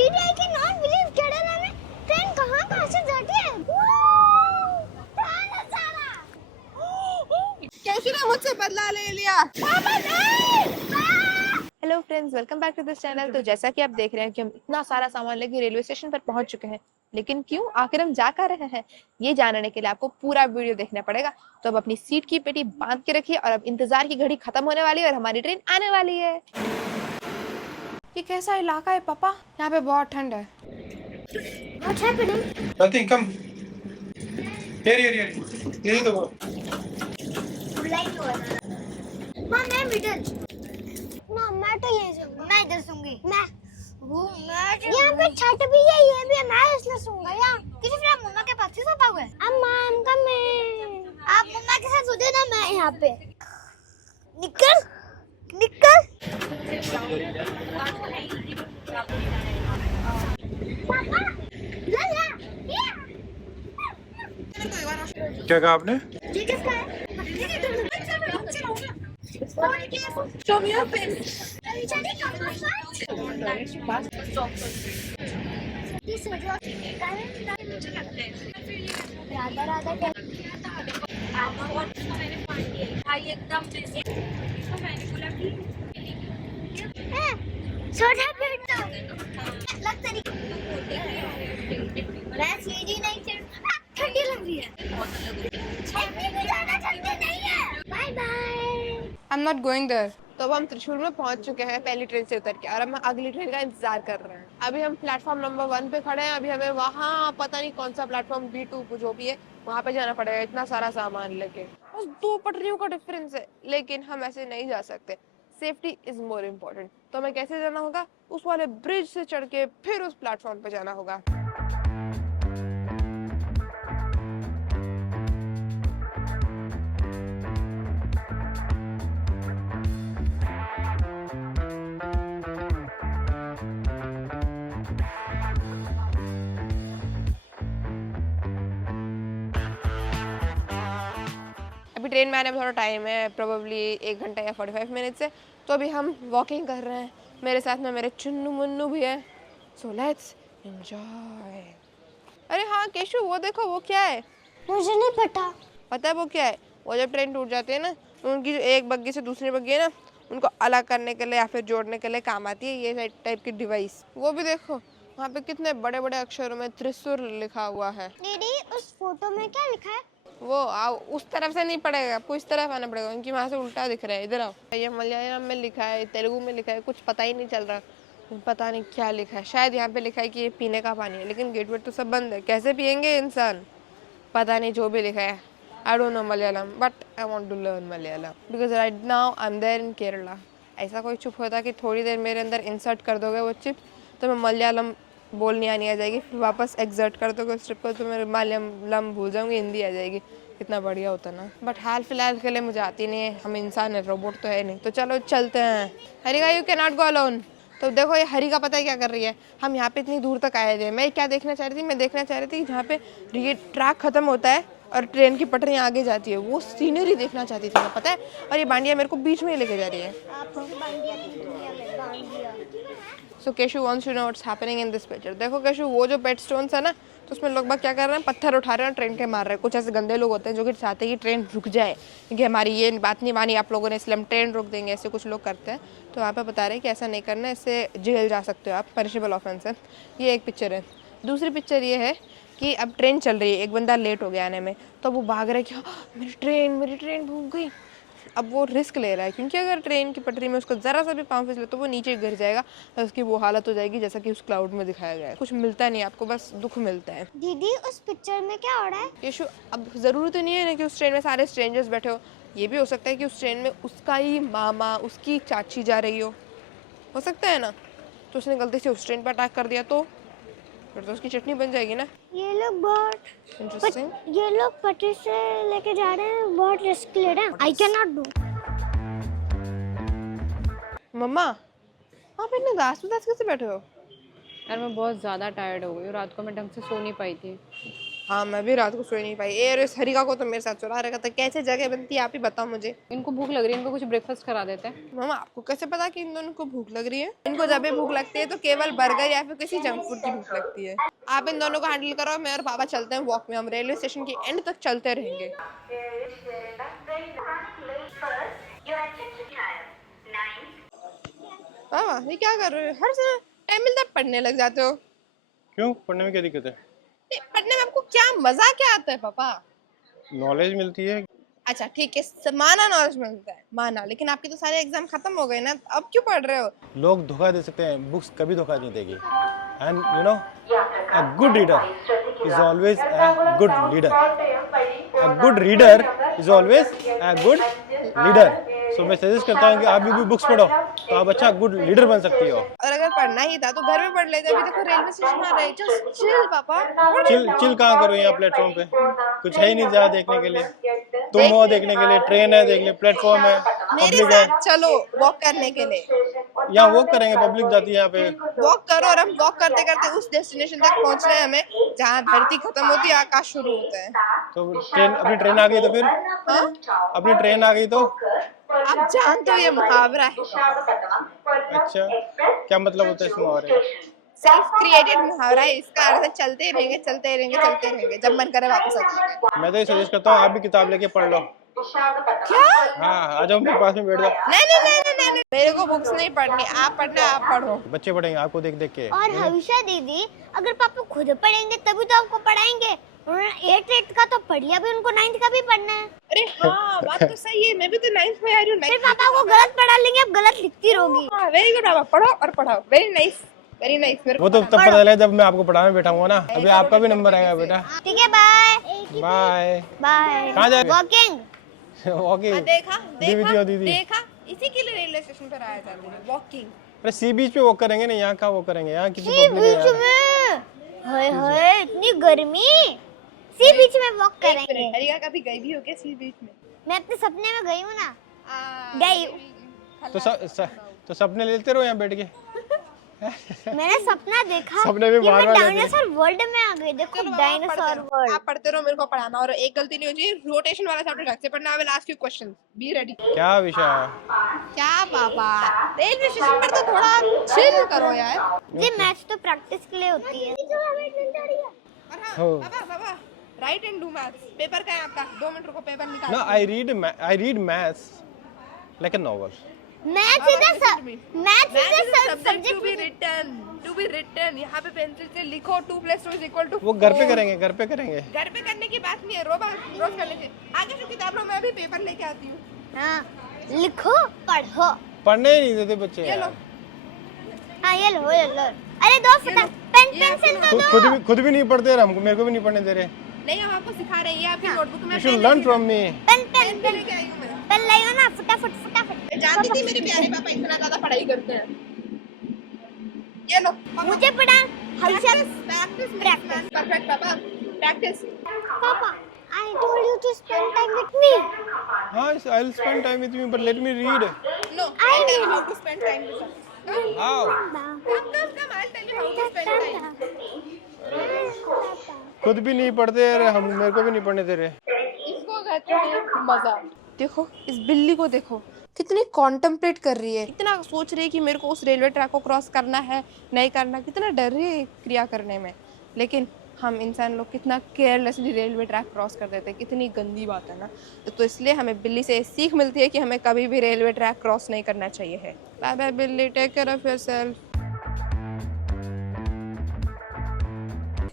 दीदी आई can not believe Kerala में train कहां से जाती है। कैसे ने मुझसे बदला ले लिया। पापा नहीं। Hello friends, welcome back to this channel. तो जैसा कि आप देख रहे हैं कि हम इतना सारा सामान लेके रेलवे स्टेशन पर पहुंच चुके हैं, लेकिन क्यों, आखिर हम जा कर रहे हैं, ये जानने के लिए आपको पूरा वीडियो देखना पड़ेगा। तो अब अपनी सीट की पेटी बांध के रखिए और अब इंतजार की घड़ी खत्म होने वाली है और हमारी ट्रेन आने वाली है। ये कैसा इलाका है पापा? यहाँ पे बहुत ठंड है। What's happening? Nothing, come. Here. यही तो वो। लाइट हो रहा है। मां मैं मिडल। ना मैं तो ये सूंगी। मैं इधर सूंगी। मैं यहाँ पे छत भी है, ये भी है, मैं इसलिए सूंगा यहाँ। किसी फिर आप मम्मा के पास ही सोता हुआ है। अम्मा I'm coming। आप मम्मा के साथ सोते ना, मैं यहाँ पे। निकल। पापा, लल्ला, क्या कहा आपने? ये किसका है? Show me your face. Radha Radha छोटा बेटा लग तरी मैं सीढ़ी नहीं चढ़, ठंडी लग रही है। ठंडी नहीं है। Bye bye. I'm not going there. तो अब हम त्रिशूल में पहुंच चुके हैं पहली ट्रेन से उतर के, और हम अगली ट्रेन का इंतजार कर रहे हैं। अभी हम प्लेटफॉर्म नंबर 1 पे खड़े हैं। अभी हमें वहाँ पता नहीं कौन सा प्लेटफॉर्म B2 जो भी है वहाँ पे जाना पड़ेगा, इतना सारा सामान लेके। बस 2 पटरियों का डिफरेंस है, लेकिन हम ऐसे नहीं जा सकते। Safety is more important. तो हमें कैसे जाना होगा? उस वाले ब्रिज से चढ़ के फिर उस प्लेटफॉर्म पे जाना होगा। अभी ट्रेन में आने में थोड़ा टाइम है, प्रोबेबली 1 घंटा या 45 मिनट से। तो अभी हम वॉकिंग कर रहे हैं। मेरे साथ में मेरे चुन्नू मुन्नू भी है। So let's enjoy. अरे हाँ केशु, वो देखो, वो क्या है? मुझे नहीं पता है वो क्या है? वो जब ट्रेन टूट जाती है ना, तो उनकी जो एक बग्गी से दूसरी बग्गी है ना, उनको अलग करने के लिए या फिर जोड़ने के लिए काम आती है ये टाइप की डिवाइस। वो भी देखो, वहाँ पे कितने बड़े बड़े अक्षरों में त्रिशूल लिखा हुआ है। दीदी उस फोटो में क्या लिखा है? वो आओ, उस तरफ से नहीं पड़ेगा, आपको इस तरफ आना पड़ेगा, उनकी वहाँ से उल्टा दिख रहा है। इधर आओ। ये मलयालम में लिखा है, तेलुगु में लिखा है, कुछ पता ही नहीं चल रहा, पता नहीं क्या लिखा है। शायद यहाँ पे लिखा है कि ये पीने का पानी है, लेकिन गेट वेट तो सब बंद है, कैसे पियेंगे इंसान? पता नहीं, जो भी लिखा है। I don't know Malayalam, but I want to learn Malayalam because right now I am there in Kerala. ऐसा कोई चुप होता कि थोड़ी देर मेरे अंदर इंसर्ट कर दोगे वो चिप, तो मैं मलयालम बोलनी आनी आ जाएगी। फिर वापस एक्सर्ट कर दोगे उस ट्रिप को, तो मैं मलयालम भूल जाऊँगी, हिंदी आ जाएगी। कितना बढ़िया होता ना। बट हाल फिलहाल के लिए मुझे आती नहीं है, हम इंसान है, रोबोट तो है नहीं। तो चलो चलते हैं। Harika you can not go alone. तो देखो ये हरिका पता है क्या कर रही है? हम यहाँ पे इतनी दूर तक आए थे। मैं क्या देखना चाह रही थी? मैं देखना चाह रही थी जहाँ पे ये ट्रैक खत्म होता है और ट्रेन की पटरियाँ आगे जाती है, वो सीनरी देखना चाहती थी मैं, पता है। और ये बांडिया मेरे को बीच में ही लेके जा रही है। So Keshu wants to know what's happening in this picture। देखो केशु, वो जो पेट स्टोन्स है ना, तो उसमें लोग बाग क्या कर रहे हैं? पत्थर उठा रहे हैं, ट्रेन के मार रहे हैं। कुछ ऐसे गंदे लोग होते हैं जो कि चाहते हैं कि ट्रेन रुक जाए, क्योंकि हमारी ये बात नहीं मानी आप लोगों ने, इसलिए हम ट्रेन रोक देंगे। ऐसे कुछ लोग करते हैं। तो वहाँ पे बता रहे हैं कि ऐसा नहीं करना है, इससे जेल जा सकते हो आप, पनिशेबल ऑफेंस है। ये एक पिक्चर है। दूसरी पिक्चर ये है कि अब ट्रेन चल रही है, एक बंदा लेट हो गया आने में, तो वो भाग रहा है कि हाँ मेरी ट्रेन भूल गई। अब वो रिस्क ले रहा है, क्योंकि अगर ट्रेन की पटरी में उसको ज़रा सा भी पाँव फिसले तो वो नीचे गिर जाएगा और उसकी वो हालत हो जाएगी जैसा कि उस क्लाउड में दिखाया गया है। कुछ मिलता नहीं आपको, बस दुख मिलता है। दीदी उस पिक्चर में क्या हो रहा है? यशु, अब ज़रूरत तो नहीं है ना कि उस ट्रेन में सारे स्ट्रेंजर्स बैठे हो। ये भी हो सकता है कि उस ट्रेन में उसका ही मामा, उसकी चाची जा रही हो सकता है ना। तो उसने गलती से उस ट्रेन पर अटैक कर दिया तो फिर तो उसकी चटनी बन जाएगी ना। ये लोग बहुत इंटरेस्टिंग। ये लोग पटरी से लेके जा रहे हैं, बहुत रिस्क ले रहे हैं। I can not do. मम्मा, आप इतने दास कैसे बैठे हो? यार मैं बहुत ज़्यादा टायर्ड हो गई हूँ, रात को मैं ढंग से सो नहीं पाई थी। हाँ मैं भी रात को सोई नहीं पाई। ए इस हरिका को तो मेरे साथ चुरा रखा था। कैसे जगह बनती है आप ही बताओ मुझे। इनको भूख लग रही है, इनको कुछ ब्रेकफास्ट करा देते हैं। मामा आपको कैसे पता कि इन दोनों को भूख लग रही है? इनको जब भी भूख लगती है तो केवल बर्गर या फिर किसी जंक फूड की भूख लगती है। आप इन दोनों को हैंडल करो, मैं और पापा चलते हैं वॉक में। हम रेलवे स्टेशन के एंड तक चलते रहेंगे। पापा ये क्या कर रहे हो? हर समय टाइम मिलता है पढ़ने लग जाते हो। क्यों? पढ़ने में क्या दिक्कत है? पढ़ने में आपको क्या मजा क्या आता है पापा? नॉलेज मिलती है। अच्छा ठीक है, माना नॉलेज मिलता है माना, लेकिन आपके तो सारे एग्जाम खत्म हो गए ना, अब क्यों पढ़ रहे हो? लोग धोखा दे सकते हैं, बुक्स कभी धोखा नहीं देगी। And you know a good reader is always a good leader. A good reader is always a good leader. So मैं सजेस्ट करता हूँ कि आप भी बुक्स पढ़ो तो आप अच्छा गुड लीडर बन सकती हो। और अगर पढ़ना ही था तो घर में पढ़ लेते। अभी देखो रेलवे स्टेशन आ रहा है, जस्ट चिल पापा। चिल कहाँ करो यहाँ प्लेटफॉर्म पे? कुछ है ही नहीं ज़्यादा देखने के लिए। तुम हो देखने के लिए, ट्रेन है देखने, प्लेटफॉर्म है, मेरे पब्लिक है। साथ चलो वॉक करने के लिए। यहाँ वॉक करेंगे, पब्लिक जाती है यहाँ पे। वॉक करो और हम वॉक करते करते उस डेस्टिनेशन तक पहुंच रहे हैं हमें जहाँ धरती खत्म होती है आकाश शुरू होता है। तो ट्रेन, अपनी ट्रेन आ गई तो फिर? हाँ? अपनी ट्रेन आ गई तो? आप जानते हो ये मुहावरा है, अच्छा क्या मतलब होता है इस मुहावरे का? सेल्फ क्रिएटेड मुहावरा है। इसका अर्थ है चलते रहेंगे चलते रहेंगे चलते रहेंगे, जब मन करे वापस आ जाएंगे। मैं तो ये सजेस्ट करता हूँ आप भी किताब लेके पढ़ लो। क्या? हाँ आ जाओ मेरे पास में बैठ जाओ। नहीं, मेरे को बुक्स नहीं पढ़नी, आप पढ़ना आप पढ़ो। बच्चे पढ़ेंगे आपको देख देख के। और हविशा दीदी अगर पापा खुद पढ़ेंगे तभी तो आपको पढ़ाएंगे। उन्होंने 8th का तो पढ़ लिया, अभी उनको 9th का भी पढ़ना है। अरे हाँ बात तो सही है, मैं भी तो 9th में आ रही हूँ। फिर पापा को गलत पढ़ा लेंगे, अब गलत लिखती रहोगी। वेरी गुड पापा, पढ़ो और पढ़ाओ। Very nice very nice. वो तो तब पता चलेगा जब मैं आपको पढ़ाने बैठा हूँ ना। अभी आपका भी नंबर आएगा बेटा। ठीक है बाय बाय। बाय। कहाँ जा रहे? वॉकिंग। वॉकिंग। देखा दीदी दीदी। देखा, इसी के लिए रेलवे स्टेशन पर आया जाते हैं वॉकिंग। अरे सी बीच पे वॉक करेंगे ना, यहाँ कहाँ वॉक करेंगे? यहाँ कितनी सी पब्लिक है बीच यार। में हाय हाय इतनी गर्मी, सी बीच में वॉक करेंगे। हरिया कभी गई भी हो क्या सी बीच में? मैं अपने सपने में गई हूँ ना। गई तो सपने लेते रहो यहाँ बैठ के। मैंने सपना देखा सपने में कि बार मैं बार डायनासोर वर्ल्ड में आ गई। देखो डायनासोर वर्ल्ड। आप पढ़ते रहो, मेरे को पढ़ाना, और एक गलती नहीं हो चाहिए। रोटेशन वाला चैप्टर ढंग से पढ़ना। I will ask you questions, be ready. क्या विषय? क्या पापा, रेलवे स्टेशन पर तो थोड़ा चिल करो यार। ये मैच तो प्रैक्टिस के लिए होती है। और हाँ पापा right and do maths. Paper का है आपका, 2 मिनट रुको, पेपर निकाल। No, I read maths like a novel. Maths is a subject to be written. यहाँ पे पेंसिल से लिखो 2 + 2 = 4। वो घर पे करेंगे, घर पे करेंगे। घर पे करने की बात नहीं है, रोज करने से। आगे जो किताब लो, मैं अभी पेपर लेके आती हूँ। हाँ लिखो पढ़ो। पढ़ने ही नहीं देते बच्चे ये लो। यार। हाँ ये लो। अरे दो फटा पेंसिल तो दो। खुद भी नहीं पढ़ते और हमको, मेरे को भी नहीं पढ़ने दे रहे। नहीं हम आपको सिखा रहे हैं, ये आपकी नोटबुक में। You should learn from me. Pen लेके आई हूँ मैं। पेन लाइयो ना, फटाफट। मैं जानती थी मेरे प्यारे पापा इतना ज्यादा पढ़ाई करते हैं। ये लो मुझे पढ़ा हमेशा प्रैक्टिस परफेक्ट पापा, प्रैक्टिस। पापा I told you to spend time with me. हाँ, I'll spend time with you, but let me read. No, I'll tell you how to spend time with us. How? Come, I'll tell you how to spend time. खुद भी नहीं पढ़ते और हम, मेरे को भी नहीं पढ़ने दे रहे। इसको कहते हैं मजा। देखो इस बिल्ली को देखो, कितनी कॉन्टेम्पलेट कर रही है, कितना सोच रही है कि मेरे को उस रेलवे ट्रैक को क्रॉस करना है नहीं करना, कितना डर रही है क्रिया करने में। लेकिन हम इंसान लोग कितना केयरलेसली रेलवे ट्रैक क्रॉस कर देते हैं, कितनी गंदी बात है ना। तो इसलिए हमें बिल्ली से सीख मिलती है कि हमें कभी भी रेलवे ट्रैक क्रॉस नहीं करना चाहिए है। बाय बाय बिल्ली, टेक केयर ऑफ योरसेल्फ।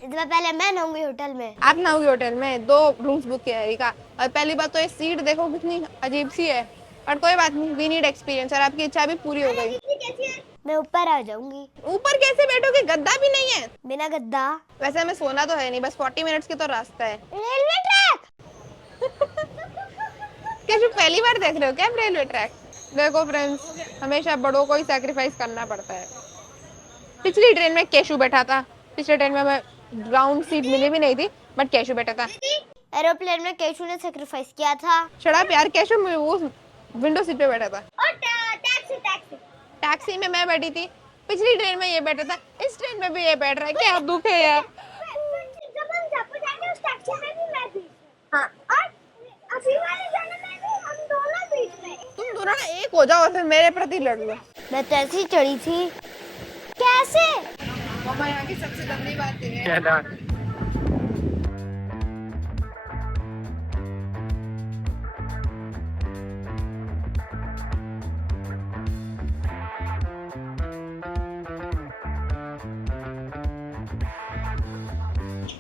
पहले मैं नहाऊंगी होटल में। आप नहाओगी होटल में? 2 रूम्स बुक किया है का। और पहली बात तो ये सीट देखो कितनी अजीब सी है, पर कोई बात नहीं, वी नीड एक्सपीरियंस। और आपकी इच्छा भी पूरी हो गई। मैं ऊपर आ जाऊंगी। ऊपर कैसे बैठोगे? गद्दा भी नहीं है। बिना गद्दा। वैसे हमें सोना तो है नहीं, बस 40 मिनट्स की तो रास्ता है। रेलवे ट्रैक क्या पहली बार देख रहे हो क्या रेलवे ट्रैक? देखो फ्रेंड्स, हमेशा बड़ों को ही सैक्रिफाइस करना पड़ता है। पिछली ट्रेन में केशु बैठा था, पिछले ट्रेन में हमें ग्राउंड सीट मिली भी नहीं थी, बट केशु बैठा था। एरोप्लेन में केशु ने सैक्रिफाइस किया था। शराब यार, केशु वो विंडो सीट पे बैठा था। और टैक्सी में मैं बैठी थी, पिछली ट्रेन में ये बैठा था, इस ट्रेन में भी ये बैठ रहा है। क्या दुख है यार। जब हम जाते उस ठीक हो जाओ और फिर मेरे प्रति लड़ लो। मैं तो ऐसी चढ़ी थी। कैसे? मामा यहाँ की सबसे लंबी बात है।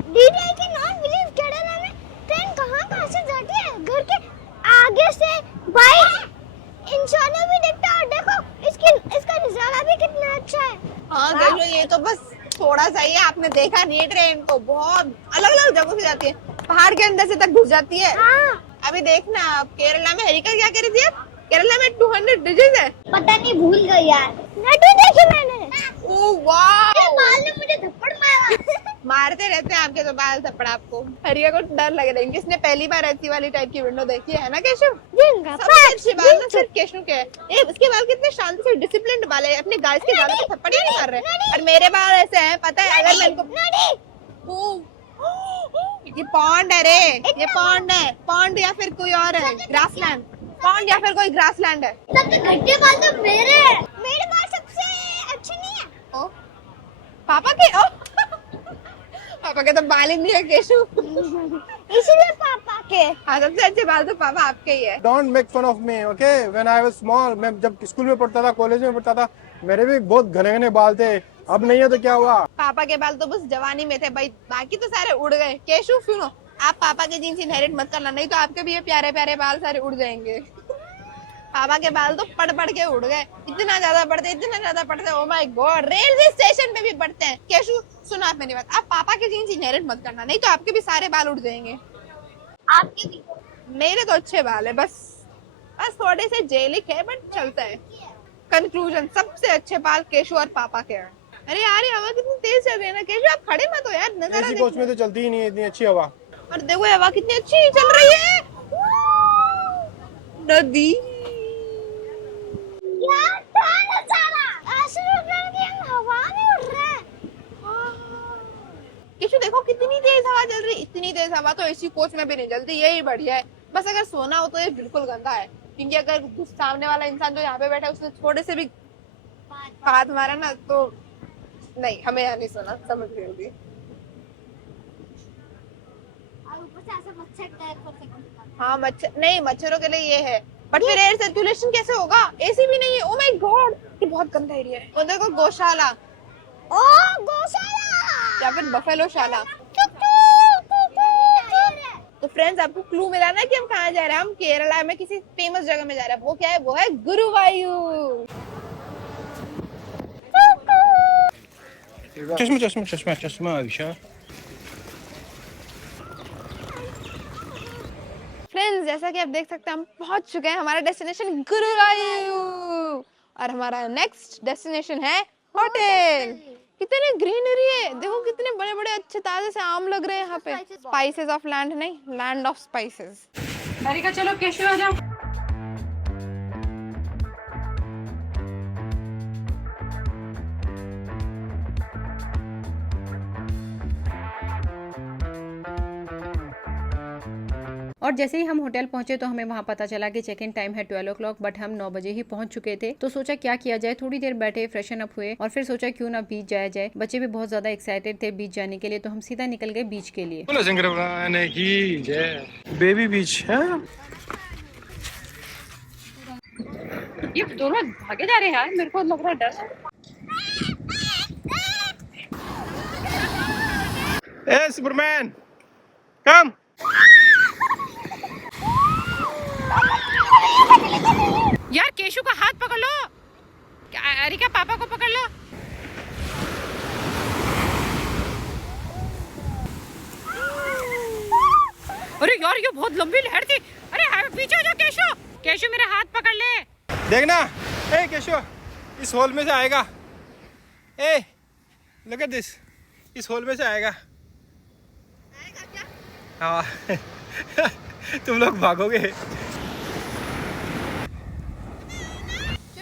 दीदी की नॉन बिलीव केरला में ट्रेन कहाँ से जाती है? घर के आगे से बाइक इंसानों भी दिखता है। और देखो इसका नजारा भी कितना अच्छा है। हाँ देखो, ये तो बस थोड़ा सा ही है, आपने देखा नहीं है ट्रेन को, बहुत अलग अलग जगहों से जाती है, पहाड़ के अंदर से तक घुस जाती है। हाँ। अभी देखना आप केरला में, हरिका क्या कह रही थी आप? केरला में 200 डिजीज है। पता नहीं, भूल गई यार। नटू देखी मैंने। ओह वाह, बाल ने मुझे थप्पड़ मारा। मारते रहते हैं आपके तो बाल थप्पड़ आपको। हरिका को डर लग रहा है, किसने पहली बार ऐसी वाली टाइप की विंडो देखी है ना केशव? सबसे अच्छे बाल ना सिर्फ केशव के हैं। ये उसके बाल कितने शांति से डिसिप्लिन्ड बाल है, अपने गाइस के बालों पे थप्पड़ ही नहीं मार रहे। और मेरे बाल ऐसे हैं, पता है, अगर मैं इनको ये पॉन्ड है रे, ये पॉन्ड है, पॉन्ड या फिर कोई और है, ग्रासलैंड, पॉन्ड या फिर कोई ग्रासलैंड है। सबसे घटिया बाल तो मेरे बाल सबसे अच्छे नहीं है। ओ, पापा के पापा के तो बाल ही नहीं है केशव। इसीलिए पापा के। हाँ, सबसे अच्छे बाल तो पापा आपके ही है। Don't make fun of me, okay? When I was small, मैं जब स्कूल में पढ़ता था, कॉलेज में पढ़ता था, मेरे भी बहुत घने घने बाल थे। अब नहीं है तो क्या हुआ? पापा के बाल तो बस जवानी में थे भाई, बाकी तो सारे उड़ गए। केशव सुनो, आप पापा के जीन्स इनहेरिट मत करना, नहीं तो आपके भी ये प्यारे प्यारे बाल सारे उड़ जाएंगे। पापा के बाल तो पड़ के उड़ गए, इतना ज्यादा पड़ते, oh my God, railway station पे भी पड़ते हैं। केशव सुनो आप मेरी बात, आप पापा के जीन्स इनहेरिट मत करना, नहीं तो आपके भी सारे बाल उड़ जाएंगे। आपके भी। मेरे तो अच्छे बाल है, बस थोड़े से जेलिक है, बट चलता है। कंक्लूजन, सबसे अच्छे बाल केशव और पापा के हैं। अरे यार, ये हवा कितनी तेज चल रही है ना केशव, आप खड़े मत हो यार, नजारा ऐसी कोच में तो चलती ही नहीं है इतनी अच्छी हवा। और देखो हवा कितनी अच्छी चल रही है। नदी यार क्या नजारा, ऐसे लग रहा है कि हम हवा में उड़ रहे हैं। केशव देखो कितनी तेज हवा चल रही है, इतनी तेज हवा तो एसी कोच में भी नहीं चलती, यही बढ़िया है। बस अगर सोना हो तो ये बिल्कुल गंदा है, क्योंकि अगर सामने वाला इंसान जो यहाँ पे बैठा है उसने थोड़े से भी हाथ मारा ना तो नहीं, हमें यहाँ नहीं सोना, समझ गई होगी। और ऊपर से ऐसे मच्छर टाइप कर सकते। हाँ मच्छर नहीं, मच्छरों के लिए ये है, बट फिर एयर सर्कुलेशन कैसे होगा? एसी भी नहीं है। ओ माय गॉड, ये बहुत गंदा एरिया है। वो देखो गौशाला, ओ गौशाला या फिर बफेलोशाला। तो फ्रेंड्स, आपको क्लू मिला ना कि हम कहाँ जा रहे हैं? हम केरला में किसी फेमस जगह में जा रहे हैं। वो क्या है? वो है गुरुवायूर। चश्मा आयुषा। फ्रेंड्स, जैसा कि आप देख सकते हैं, हम पहुंच चुके हैं हमारा डेस्टिनेशन गुरुवायूर, और हमारा नेक्स्ट डेस्टिनेशन है होटल। कितने ग्रीनरी है, देखो कितने बड़े बड़े अच्छे ताजे से आम लग रहे हैं यहाँ पे। स्पाइसेस ऑफ लैंड नहीं, लैंड ऑफ स्पाइसेस। हरिका चलो केशव आ जाओ। और जैसे ही हम होटल पहुंचे तो हमें वहां पता चला कि चेक इन टाइम है 12 o'clock, बट हम 9 बजे ही पहुंच चुके थे। तो सोचा क्या किया जाए, थोड़ी देर बैठे, फ्रेशन अप हुए, और फिर सोचा क्यों ना बीच जाया जाए। बच्चे भी बहुत ज्यादा एक्साइटेड थे बीच जाने के लिए, तो हम सीधा निकल गए बीच के लिए। बेबी बीच है। ये दोनों भागे जा रहे हैं यार, मेरे को लग रहा है डर। ए सुपरमैन, कम। यार केशु का हाथ पकड़ लो, अरिका पापा को पकड़ लो। अरे यार, ये बहुत लंबी लहर थी। अरे पीछे हो जाओ केशु, केशु मेरा हाथ पकड़ ले। देखना, ए केशव, इस होल में से आएगा। ए लुक एट दिस, इस होल में से आएगा। हाँ तुम लोग भागोगे। क्यों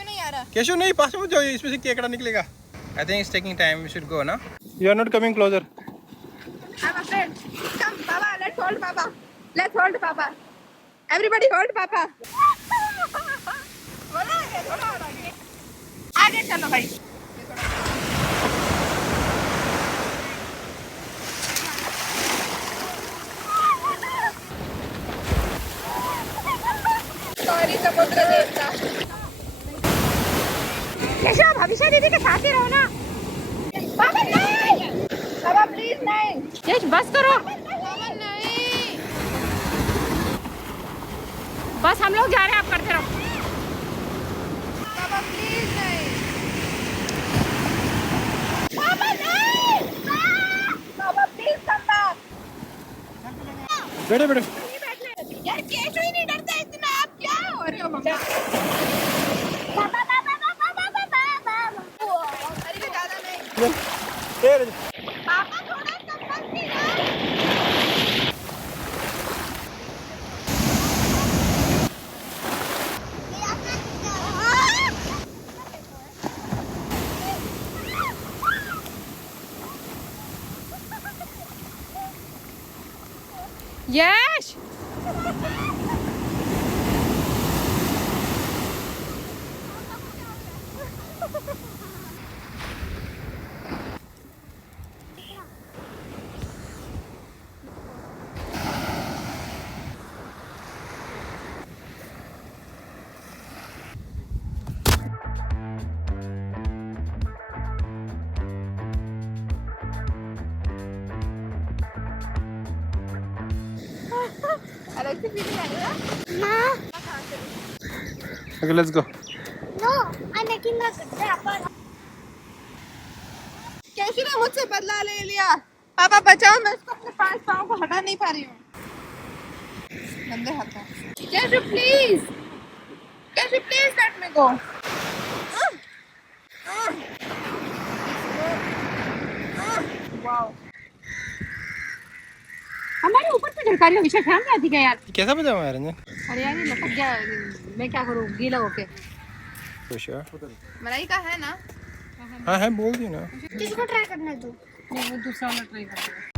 नहीं आ रहा? केशव नहीं, पास में जाओ, इसमें से केकड़ा निकलेगा। I think it's taking time, we should go ना। You are not coming closer. I'm afraid. Come, Papa, let's hold Papa. Let's hold Papa. Everybody hold Papa. बोलो आगे चलो भाई। सॉरी समुद्र देवता। केशव भविष्य दीदी के साथ ही रहो ना। बाबा नहीं, बाबा प्लीज नहीं। यश बस करो, बाबा नहीं। बस हम लोग जा रहे हैं, आप करते रहो। बाबा प्लीज नहीं। बाबा नहीं। बाबा प्लीज कम बैक। बैठो बैठो। यार केशव ही नहीं डरता इतना, आप क्या हो रहे हो मम्मा? बाबा बाबा बाबा बाबा बाबा। अरे मैं ज्यादा नहीं। ए, पापा थोड़ा संभल के ना। यश अलग से फीलिंग आ रही है। माँ okay let's go. No I making a draper. Keshav ने मुझसे बदला ले लिया। पापा बचाओ, मैं इसको अपने 5 पाँव को हटा नहीं पा रही हूँ। गंदे हाथ हैं। Keshav please, Keshav please let me go. Wow, हमारे ऊपर से झड़का रही हो, विशा ध्यान नहीं आती क्या यार? कैसा पजामा है रंजन? अरे यार ये लटक गया, मैं क्या करूँ, गीला होके। मलाई का है ना? हाँ है, बोल दी ना। किसको ट्राई करना है तू? नहीं वो दूसरा वाला ट्राई करेंगे।